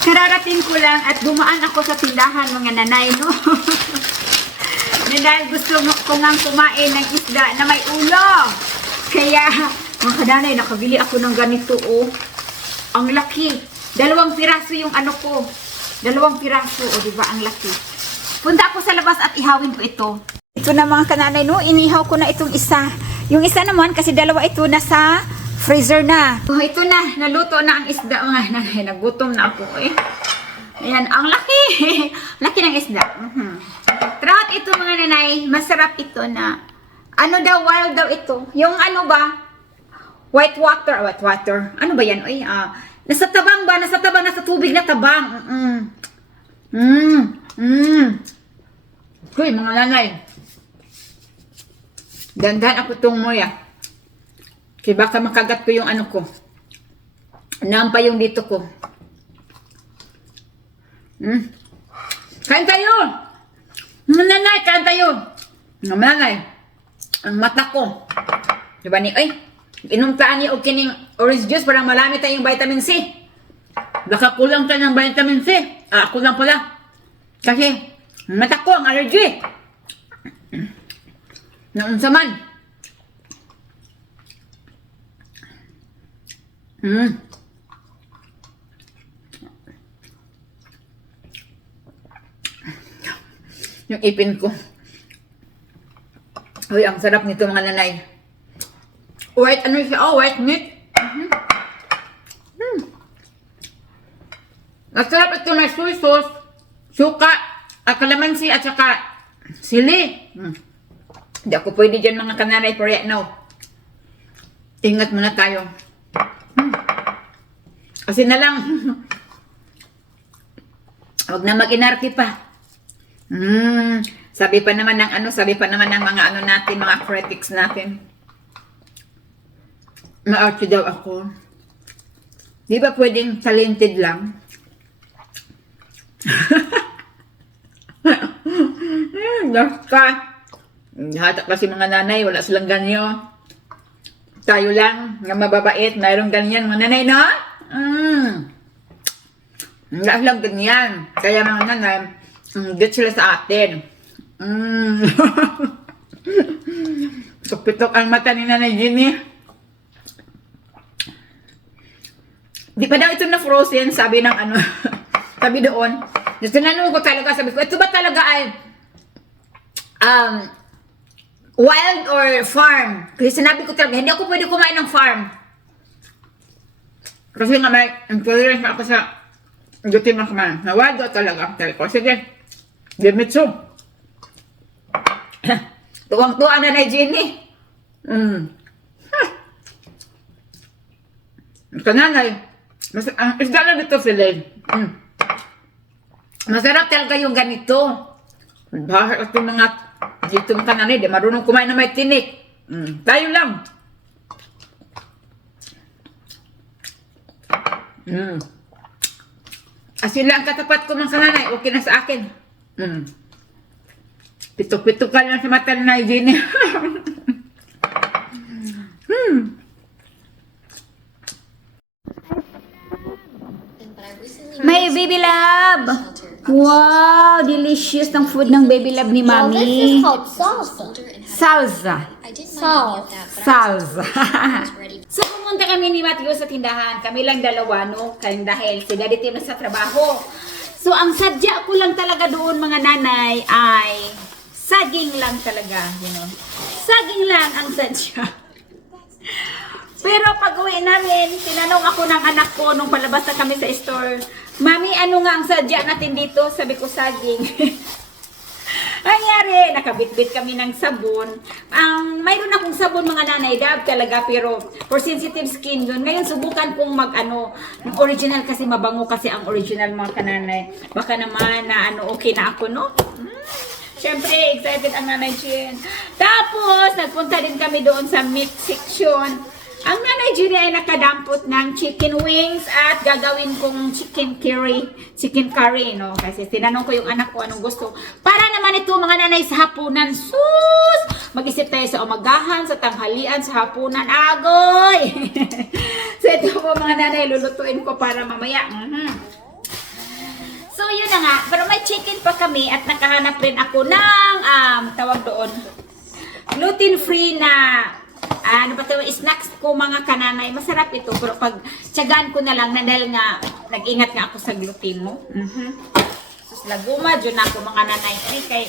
Kararating ko lang at dumaan ako sa tindahan mga nanay, no? na dahil gusto ko nga kumain ng isda na may ulo. Kaya, mga kananay, nakabili ako ng ganito, oh. Ang laki. Dalawang piraso yung ano ko. Dalawang piraso, oh, di ba? Ang laki. Punta ako sa labas at ihawin ko ito. Ito na mga kananay, no? Inihaw ko na itong isa. Yung isa naman, kasi dalawa ito nasa freezer na. Oh, ito na, naluto na ang isda. Mga nanay, nagutom na ako eh. Ayan, ang laki. laki ng isda. Mhm. Trout ito mga nanay, masarap ito na, ano daw, wild daw ito. Yung ano ba, white water, white water. Ano ba yan? Uy, ah, nasa tabang ba? Nasa tabang, nasa tubig na tabang. Mm. Mm. Mm. Uy, mga nanay. Dandan ako tong moya. Kasi baka makagat ko yung ano ko. Nampa yung dito ko. Mm. Kain tayo! Nanay, kain tayo! Nanay, ang mata ko. Diba ni, ay, inom taan niyo og kining orange juice para malami tayong vitamin C. Baka kulang tayo ng vitamin C. Ah, kulang pala. Kasi, mata ko ang allergy. Naunsa man. Hmm. Yung ipin ko. Uy, ang sarap nito mga nanay. White, ano siya? Oh, white meat. Mhm. Hmm. Masarap ito may soy sauce, suka, at kalamansi, at saka sili. Hmm. Hindi ako pwede dyan mga kananay for right now. Ingat muna tayo. Kasi na lang. Huwag na mag-inarki pa. Hmm. Sabi pa naman ng ano, sabi pa naman ng mga ano natin, mga critics natin. Ma-arte daw ako. Di ba pwedeng talented lang? Hmm, Basta. Hatak pa si mga nanay, wala silang ganyo. Tayo lang, nga mababait, mayroong ganyan. Mga nanay, no? Mm. Wala silang ganyan. Kaya mga nanay, mm, sila sa atin. Mm. Pitok ang mata ni Nanay Jenny. Di pa daw ito na frozen, sabi ng ano, sabi doon. Just tinanong ko talaga, sabi ko, ito ba talaga ay um, wild or farm? Kasi sinabi ko talaga, hindi ako pwede kumain ng farm. Kasi nga may intolerance ako sa gutin ng kumain. Na wild daw talaga. Sabi ko, sige, Dimitsu. Tuwang-tuwa na na Jenny. Mm. Kananay, mas, ang isda lang dito sila. Mm. Masarap talaga yung ganito. Bakit ito mga dito kananay, di marunong kumain na may tinik. Mm. Tayo lang. Mm. Asin lang katapat ko mga kananay, okay na sa akin. Mm. Pitok-pitok ka lang sa mata na Jenny. hmm. May baby love! Wow! Delicious ng food ng baby love ni Well, this is Mami. called salsa. Salsa. Salsa. So, pumunta kami ni Matthew sa tindahan. Kami lang dalawa, no? Kaya dahil si Daddy Tim sa trabaho. So, ang sadya ko lang talaga doon, mga nanay, ay saging lang talaga, you know. Saging lang ang sadya. Pero pag uwi namin, tinanong ako ng anak ko nung palabas na kami sa store, Mami, ano nga ang sadya natin dito? Sabi ko, saging. Nangyari, nakabitbit kami ng sabon. Ang mayroon akong sabon mga nanay, dab talaga, pero for sensitive skin yun. Ngayon, subukan kong mag ano, original kasi mabango kasi ang original mga kananay. Baka naman na ano, okay na ako, no? Hmm. Siyempre, excited ang nanay Jen. Tapos, nagpunta din kami doon sa meat section. Ang nanay Judy ay nakadampot ng chicken wings at gagawin kong chicken curry, chicken curry, no? Kasi tinanong ko yung anak ko anong gusto. Para naman ito mga nanay sa hapunan. Sus! Mag-isip tayo sa umagahan, sa tanghalian, sa hapunan. Agoy! so ito po mga nanay, lulutuin ko para mamaya. Mhm. Ah, pero may chicken pa kami at nakahanap rin ako ng um, tawag doon gluten-free na ano ba ito, snacks ko mga kananay. Masarap ito pero pag tiyagaan ko na lang na dahil nga nag-ingat nga ako sa gluten mo. Mhm. Sus laguma dyan ako mga nanay. Ay kay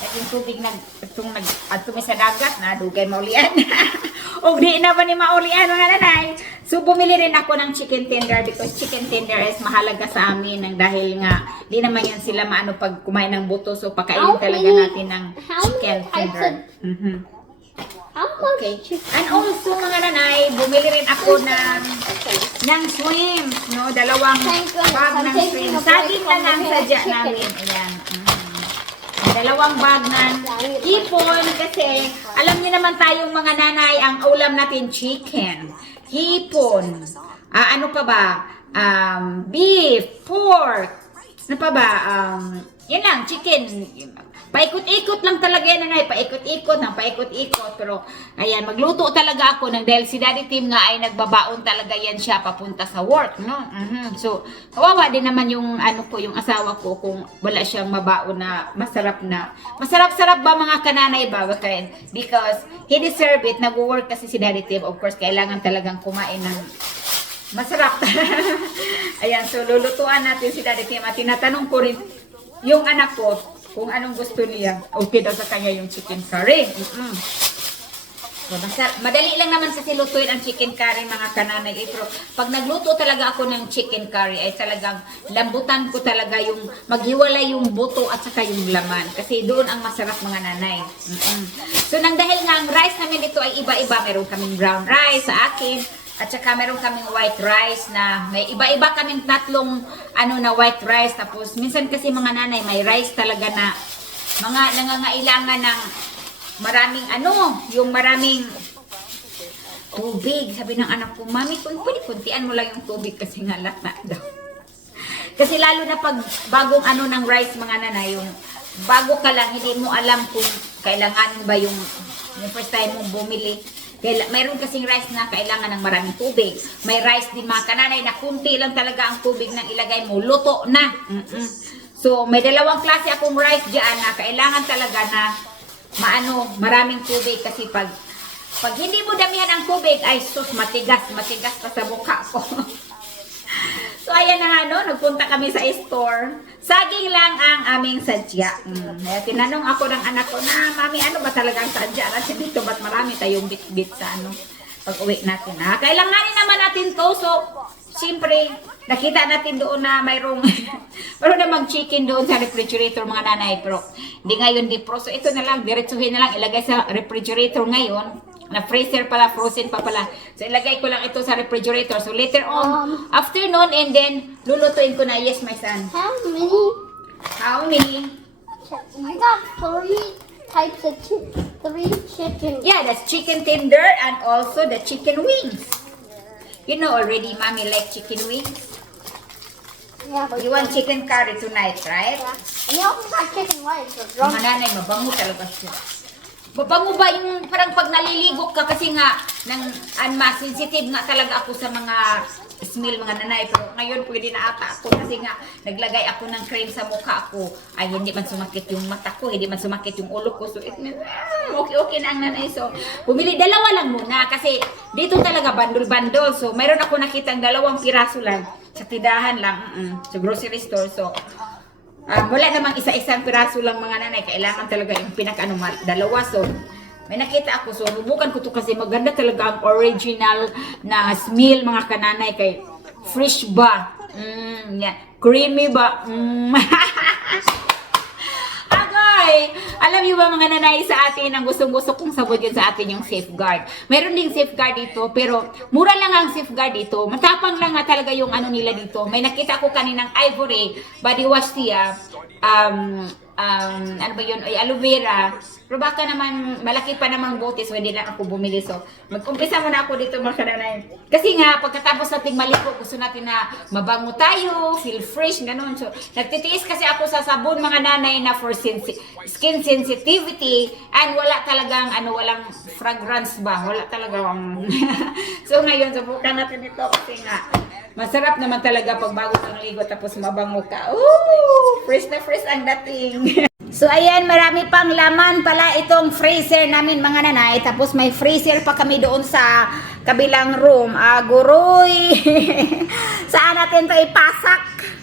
naging tubig nag itong nag at tumi sa dagat na dugay maulian. o di na ba ni maulian mga nanay? So bumili rin ako ng chicken tender because chicken tender is mahalaga sa amin ng dahil nga di naman yan sila maano pag kumain ng buto so pakainin talaga natin ng chicken tender. of- Mhm. How much Okay. And also mga nanay, bumili rin ako ng ng shrimp, no? Dalawang Thank you. bag ng shrimp. Saging na lang sadya namin. Ayan. mhm. Dalawang bag ng hipon kasi alam niyo naman tayong mga nanay, ang ulam natin chicken, hipon, ah, ano pa ba? Um, beef, pork, ano pa ba? Um, yan lang, chicken. Paikot-ikot lang talaga yan, nanay. Paikot-ikot, ng paikot-ikot. Pero, ayan, magluto talaga ako ng dahil si Daddy Tim nga ay nagbabaon talaga yan siya papunta sa work, no? Mhm. So, kawawa din naman yung ano ko, yung asawa ko kung wala siyang mabaon na masarap na. Masarap-sarap ba mga kananay ba? Bakit? Because he deserve it. Nag-work kasi si Daddy Tim. Of course, kailangan talagang kumain ng Masarap. Ayan, so lulutuan natin si Daddy Tim at tinatanong ko rin yung anak ko kung anong gusto niya. Okay daw sa kanya yung chicken curry. Mm-mm. Madali lang naman kasi lutuin ang chicken curry mga kananay. Eh, Pero pag nagluto talaga ako ng chicken curry ay talagang lambutan ko talaga yung maghiwalay yung buto at saka yung laman. Kasi doon ang masarap mga nanay. Mm-mm. So nang dahil nga ang rice namin dito ay iba-iba. Meron kaming brown rice sa akin. At saka meron kaming white rice na may iba-iba kaming tatlong ano na white rice. Tapos minsan kasi mga nanay may rice talaga na mga nangangailangan ng maraming ano, yung maraming tubig. Sabi ng anak ko, Mami, kung pwede kuntian mo lang yung tubig kasi nga lata daw. Kasi lalo na pag bagong ano ng rice mga nanay, yung bago ka lang, hindi mo alam kung kailangan ba yung, yung first time mo bumili. Kaila, mayroon kasing rice na kailangan ng maraming tubig. May rice din mga kananay na kunti lang talaga ang tubig nang ilagay mo, luto na. Mm-mm. So, may dalawang klase akong rice dyan na kailangan talaga na maano, maraming tubig kasi pag pag hindi mo damihan ang tubig, ay sus, matigas, matigas pa sa mukha ko. so, ayan na nga, no, nagpunta kami sa store. Saging lang ang aming sadya. Mm. Kaya tinanong ako ng anak ko na, Mami, ano ba talaga ang sadya natin dito? Ba't marami tayong bit-bit sa ano? Pag uwi natin, ha? Kailanganin naman natin to. So, siyempre, nakita natin doon na mayroong, mayroon namang chicken doon sa refrigerator, mga nanay. Pero, hindi ngayon di pro. So, ito na lang, diretsuhin na lang, ilagay sa refrigerator ngayon. Na freezer pala, frozen pa pala. So, ilagay ko lang ito sa refrigerator. So, later on, Um, afternoon, and then, lulutuin ko na, yes, my son. How many? How many? You got three types of chicken. Three chicken. Yeah, that's chicken tender and also the chicken wings. You know already, mommy like chicken wings. Yeah, but You want chicken curry tonight, right? Yeah. And you also got chicken legs. So Mga drunk. nanay, mabango talaga siya. Mabango ba yung parang pag naliligo ka kasi nga nang anma sensitive nga talaga ako sa mga smell mga nanay. Pero ngayon pwede na ata ako kasi nga naglagay ako ng cream sa mukha ko. Ay hindi man sumakit yung mata ko hindi man sumakit yung ulo ko. So it, ah, okay okay na ang nanay. So bumili dalawa lang muna kasi dito talaga bandol bandol so mayroon ako nakitang dalawang piraso lang. Sa tidahan lang mm, sa grocery store. So Ah, wala namang isa-isang piraso lang mga nanay. Kailangan talaga yung pinaka-ano, dalawa. So, may nakita ako. So, subukan ko to kasi maganda talaga ang original na smell mga kananay. Kay fresh ba? Mm, yeah. Creamy ba? Mm. Alam niyo ba mga nanay sa atin, ang gustong-gusto kong sabot yun sa atin yung safeguard. Meron ding safeguard dito, pero mura lang ang safeguard dito. Matapang lang nga talaga yung ano nila dito. May nakita ko kaninang ivory, body wash siya, um, um, ano ba yun, ay aloe vera. Pero baka naman, malaki pa namang so hindi na ako bumili. So, mag-umpisa muna ako dito mga kananay. Kasi nga, pagkatapos nating maliko, gusto natin na mabango tayo, feel fresh, ganun. So, nagtitiis kasi ako sa sabon mga nanay na for sensi- skin sensitivity and wala talagang, ano, walang fragrance ba? Wala talagang, so ngayon, subukan natin ito kasi nga, Masarap naman talaga pag bago kang ligo tapos mabango ka. Ooh, fresh na fresh ang dating. So ayan, marami pang laman pala itong freezer namin mga nanay. Tapos may freezer pa kami doon sa kabilang room. Ah, guroy. Saan natin to ipasak?